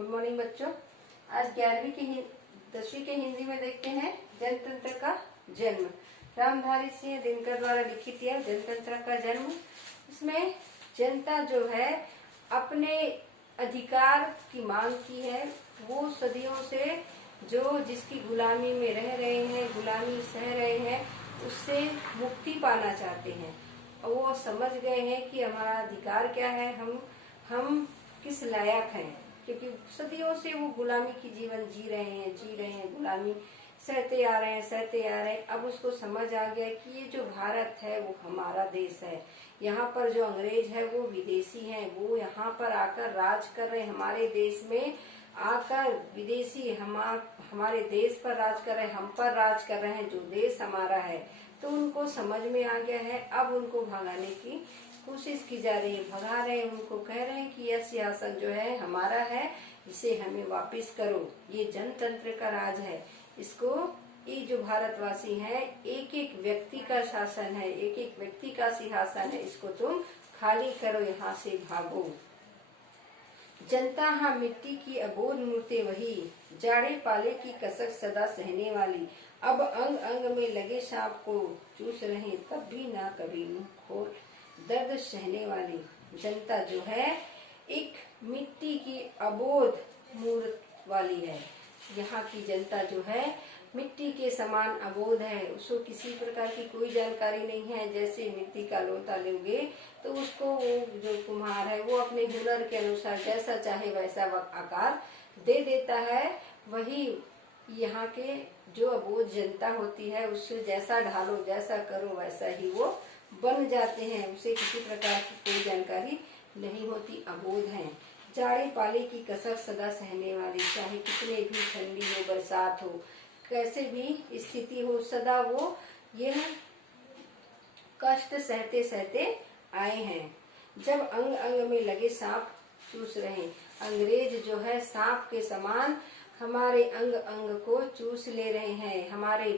Good morning बच्चों। आज 11वीं की 10वीं के हिंदी में देखते हैं जनतंत्र का जन्म। रामधारी सिंह दिनकर द्वारा लिखित यह जनतंत्र का जन्म। इसमें जनता जो है अपने अधिकार की मांग की है। वो सदियों से जो जिसकी गुलामी में रह रहे हैं, गुलामी सह रहे हैं, उससे मुक्ति पाना चाहते हैं। और वो समझ गए हैं कि हमारा अधिकार क्या है, हम किस लायक हैं, क्योंकि सदियों से वो गुलामी की जीवन जी रहे हैं, गुलामी सहते आ रहे हैं। अब उसको समझ आ गया कि ये जो भारत है वो हमारा देश है। यहाँ पर जो अंग्रेज है वो विदेशी हैं, वो यहाँ पर आकर राज कर रहे हैं। हमारे देश में आकर विदेशी हमारे देश पर राज कर रहे हैं, हम पर राज कर रहे हैं, जो देश हमारा है। तो उनको समझ में आ गया है। अब उनको भगाने की कोशिश की जा रही है, भगा रहे हैं, उनको कह रहे हैं कि यह सिंहासन जो है हमारा है, इसे हमें वापस करो। ये जनतंत्र का राज है। इसको ये जो भारतवासी हैं, एक एक व्यक्ति का शासन है, एक एक व्यक्ति का सिंहासन है, इसको तुम खाली करो, यहाँ से भागो। जनता हाँ मिट्टी की अबोध मूर्ति वही, जाड़े पाले की कसक सदा सहने वाली। अब अंग अंग में लगे सांप को चूस रहे, तब भी ना कभी मुंह खोल दर्द सहने वाली। जनता जो है एक मिट्टी की अबोध मूर्त वाली है। यहाँ की जनता जो है मिट्टी के समान अबोध है। उसको किसी प्रकार की कोई जानकारी नहीं है। जैसे मिट्टी का लोटा लोगे तो उसको वो जो कुम्हार है वो अपने हुनर के अनुसार जैसा चाहे वैसा आकार दे देता है। वही यहाँ के जो अबोध जनता होती है, उससे जैसा ढालो, जैसा करो, वैसा ही वो बन जाते हैं। उसे किसी प्रकार की कोई जानकारी नहीं होती, अबोध हैं। जाड़े पाले की कसक सदा सहने वाली, चाहे कितने भी ठंडी हो, बरसात हो, कैसे भी स्थिति हो, सदा वो यह कष्ट सहते सहते आए हैं। जब अंग अंग में लगे सांप चूस रहे, अंग्रेज जो है सांप के समान हमारे अंग अंग को चूस ले रहे हैं, हमारे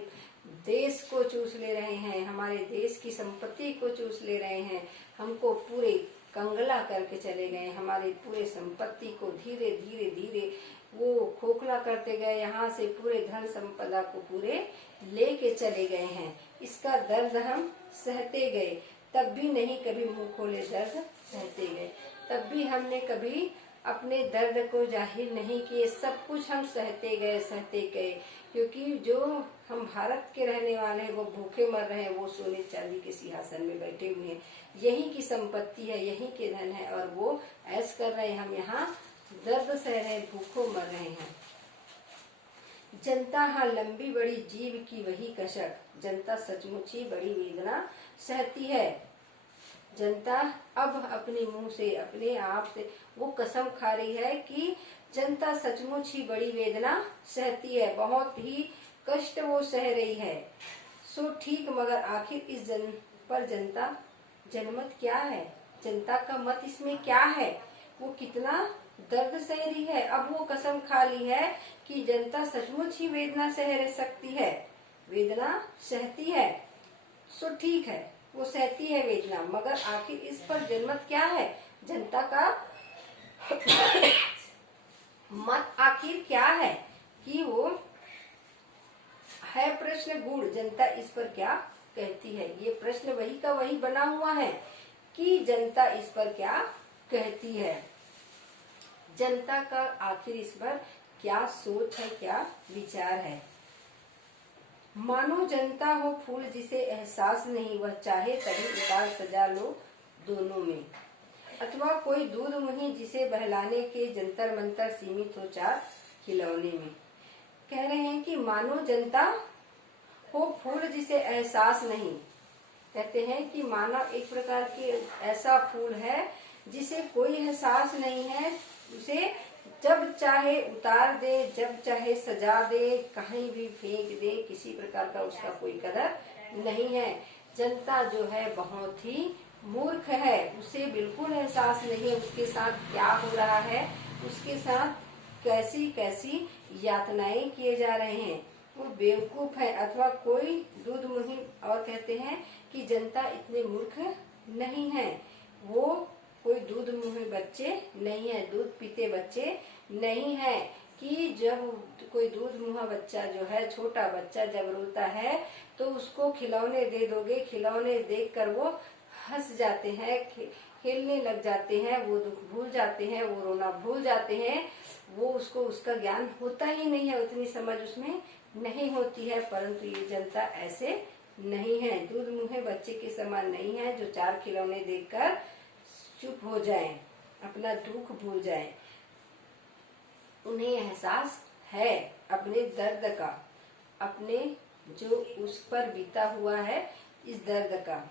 देश को चूस ले रहे हैं, हमारे देश की संपत्ति को चूस ले रहे हैं। हमको पूरे कंगला करके चले गए, हमारे पूरे संपत्ति को धीरे धीरे धीरे वो खोखला करते गए। यहाँ से पूरे धन संपदा को पूरे लेके चले गए हैं। इसका दर्द हम सहते गए, तब भी नहीं कभी मुंह खोले दर्द सहते गए। तब भी हमने कभी अपने दर्द को जाहिर नहीं किए, सब कुछ हम सहते गए, क्योंकि जो हम भारत के रहने वाले हैं वो भूखे मर रहे हैं, वो सोने चांदी के सिंहासन में बैठे हुए हैं। यही की संपत्ति है, यही के धन है, और वो ऐश कर रहे हैं, हम यहाँ दर्द सह रहे, भूखों मर रहे हैं। जनता हाँ लंबी बड़ी जीव की वही कशक, जनता सचमुच ही बड़ी वेदना सहती है। जनता अब अपने मुंह से, अपने आप से वो कसम खा रही है कि जनता सचमुच ही बड़ी वेदना सहती है, बहुत ही कष्ट वो सह रही है। सो ठीक, मगर आखिर इस पर जनता जनमत क्या है, जनता का मत इसमें क्या है, वो कितना दर्द सह रही है। अब वो कसम खा ली है कि जनता सचमुच ही वेदना सह सकती है, वेदना सहती है। सो ठीक है, वो सहती है वेदना, मगर आखिर इस पर जनमत क्या है, जनता का मत आखिर क्या है, कि वो है प्रश्न गूढ़, जनता इस पर क्या कहती है। ये प्रश्न वही का वही बना हुआ है कि जनता इस पर क्या कहती है। जनता का आखिर इस पर क्या सोच है, क्या विचार है। मानो जनता हो फूल जिसे एहसास नहीं, वह चाहे तभी उतार सजा लो दोनों में। अथवा कोई दूध मुही जिसे बहलाने के जंतर मंतर सीमित हो चार खिलौने में। कह रहे हैं कि मानो जनता हो फूल जिसे एहसास नहीं। कहते हैं कि मानव एक प्रकार के ऐसा फूल है जिसे कोई एहसास नहीं है, उसे जब चाहे उतार दे, जब चाहे सजा दे, कहीं भी फेंक दे, किसी प्रकार का उसका कोई कदर नहीं है। जनता जो है बहुत ही मूर्ख है, उसे बिल्कुल एहसास नहीं है उसके साथ क्या हो रहा है, उसके साथ कैसी कैसी यातनाएं किए जा रहे हैं। वो बेवकूफ है, अथवा कोई दूध मुहिम। और कहते हैं कि जनता इतने मूर्ख नहीं है, वो कोई दूध मुहे बच्चे नहीं है, दूध पीते बच्चे नहीं है कि जब कोई दूध मुहा बच्चा जो है, छोटा बच्चा जब रोता है तो उसको खिलौने दे दोगे, खिलौने देखकर वो हंस जाते हैं, खेलने लग जाते हैं, वो दुख भूल जाते हैं, वो रोना भूल जाते हैं, वो उसको उसका ज्ञान होता ही नहीं है, उतनी समझ उसमें नहीं होती है। परंतु ये जनता ऐसे नहीं है, दूध मुहे बच्चे के समान नहीं है जो चार खिलौने देखकर चुप हो जाएं, अपना दुख भूल जाएं। उन्हें एहसास है अपने दर्द का, अपने जो उस पर बीता हुआ है इस दर्द का।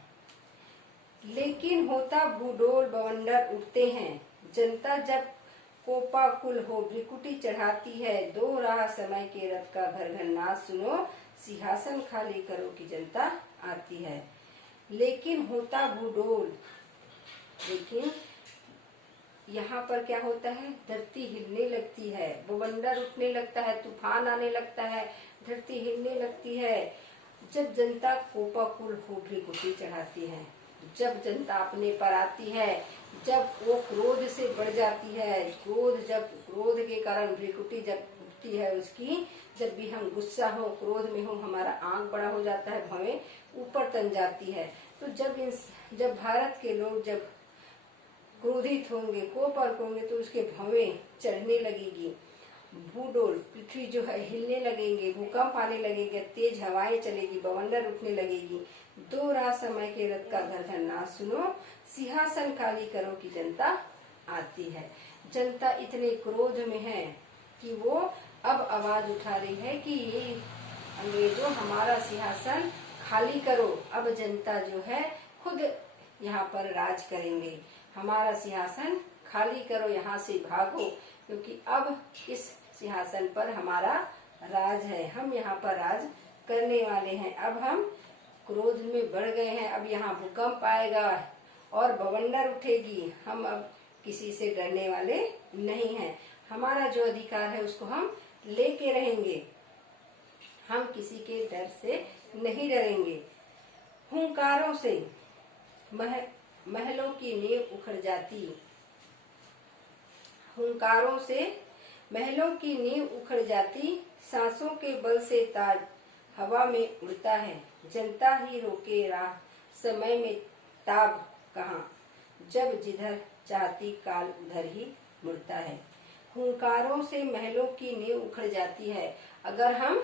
लेकिन होता भूडोल बवंडर उठते हैं, जनता जब कोपाकुल हो भ्रिकुटी चढ़ाती है, दो राह समय के रथ का घर घर नाच सुनो, सिंहासन खाली करो की जनता आती है। लेकिन होता भूडोल, लेकिन यहाँ पर क्या होता है, धरती हिलने लगती है, बवंडर उठने लगता है, तूफान आने लगता है, धरती हिलने लगती है जब जनता कोपाकुल हो भ्रिकुटी चढ़ाती है, जब जनता अपने पर आती है, जब वो क्रोध से बढ़ जाती है, क्रोध के कारण भ्रिकुटी जब उठती है उसकी, जब भी हम गुस्सा हो, क्रोध में हो, हमारा आंख बड़ा हो जाता है, भवें ऊपर तन जाती है। तो जब भारत के लोग जब क्रोधित होंगे, कोपाकुल होंगे तो उसके भवें चढ़ने लगेगी, भूडोल पृथ्वी जो है हिलने लगेंगे, भूकंप आने लगेंगे, तेज हवाएं चलेगी, बवंडर उठने लगेगी, दो राह समय के रथ का घर घर नाच सुनो, सिंहासन खाली करो की जनता आती है। जनता इतने क्रोध में है कि वो अब आवाज उठा रही है कि ये अंग्रेजों हमारा सिंहासन खाली करो, अब जनता जो है खुद यहाँ पर राज करेंगे, हमारा सिंहासन खाली करो, यहाँ से भागो, क्योंकि अब इस सिंहासन पर हमारा राज है, हम यहाँ पर राज करने वाले हैं। अब हम क्रोध में बढ़ गए हैं, अब यहाँ भूकंप आएगा और बवंडर उठेगी, हम अब किसी से डरने वाले नहीं हैं, हमारा जो अधिकार है उसको हम लेके रहेंगे, हम किसी के डर से नहीं डरेंगे। हुंकारों से महलों की नींव उखड़ जाती, हुंकारों से महलों की नींव उखड़ जाती, सांसों के बल से ताज हवा में उड़ता है, जनता ही रोके राह समय में ताब कहाँ, जब जिधर चाहती काल उधर ही मुड़ता है। हुंकारों से महलों की नींव उखड़ जाती है, अगर हम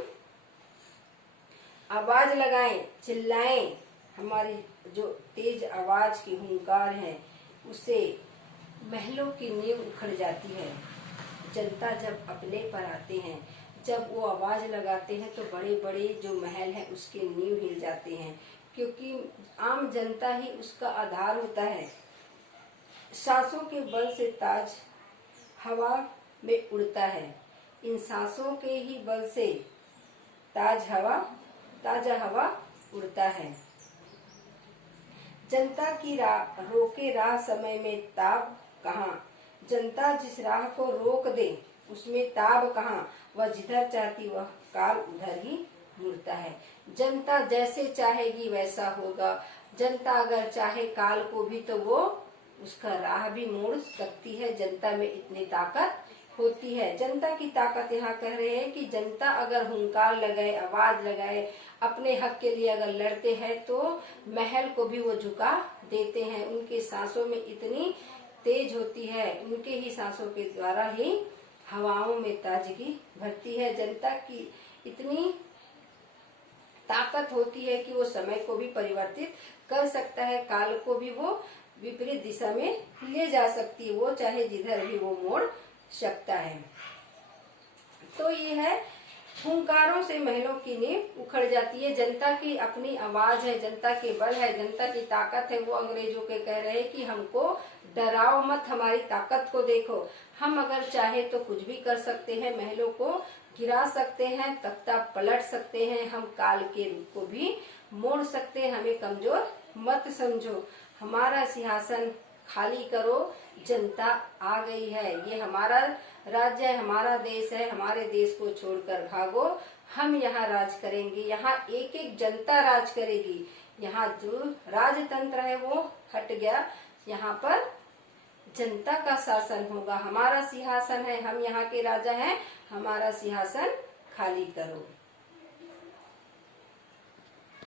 आवाज लगाएं, चिल्लाएं, हमारी जो तेज आवाज की हुंकार है उससे महलों की नींव उखड़ जाती है। जनता जब अपने पर आते हैं, जब वो आवाज लगाते हैं तो बड़े बड़े जो महल हैं उसके नींव हिल जाते हैं, क्योंकि आम जनता ही उसका आधार होता है। सांसों के बल से ताज हवा में उड़ता है, इन सांसों के ही बल से ताजा हवा उड़ता है। जनता की रोके राह समय में ताब कहाँ, जनता जिस राह को रोक दे उसमें ताब कहाँ, वह जिधर चाहती वह काल उधर ही मुड़ता है। जनता जैसे चाहेगी वैसा होगा, जनता अगर चाहे काल को भी तो वो उसका राह भी मोड़ सकती है, जनता में इतनी ताकत होती है। जनता की ताकत यहाँ कह रहे हैं कि जनता अगर हुंकार लगाए, आवाज लगाए, अपने हक के लिए अगर लड़ते हैं तो महल को भी वो झुका देते हैं। उनके सांसों में इतनी तेज होती है, उनके ही सांसों के द्वारा ही हवाओं में ताजगी भरती है। जनता की इतनी ताकत होती है कि वो समय को भी परिवर्तित कर सकता है, काल को भी वो विपरीत दिशा में ले जा सकती है, वो चाहे जिधर भी वो मोड़ सकता है। तो ये है हुंकारों से महलों की नींव उखड़ जाती है। जनता की अपनी आवाज है, जनता के बल है, जनता की ताकत है। वो अंग्रेजों के कह रहे हैं कि हमको डराओ मत, हमारी ताकत को देखो, हम अगर चाहे तो कुछ भी कर सकते हैं, महलों को गिरा सकते हैं, तख्ता पलट सकते हैं, हम काल के रूप को भी मोड़ सकते हैं, हमें कमजोर मत समझो, हमारा सिंहासन खाली करो, जनता आ गई है, ये हमारा राज्य है, हमारा देश है, हमारे देश को छोड़कर भागो, हम यहाँ राज करेंगे, यहाँ एक एक जनता राज करेगी, यहाँ जो राजतंत्र है वो हट गया, यहाँ पर जनता का शासन होगा, हमारा सिंहासन है, हम यहाँ के राजा हैं, हमारा सिंहासन खाली करो।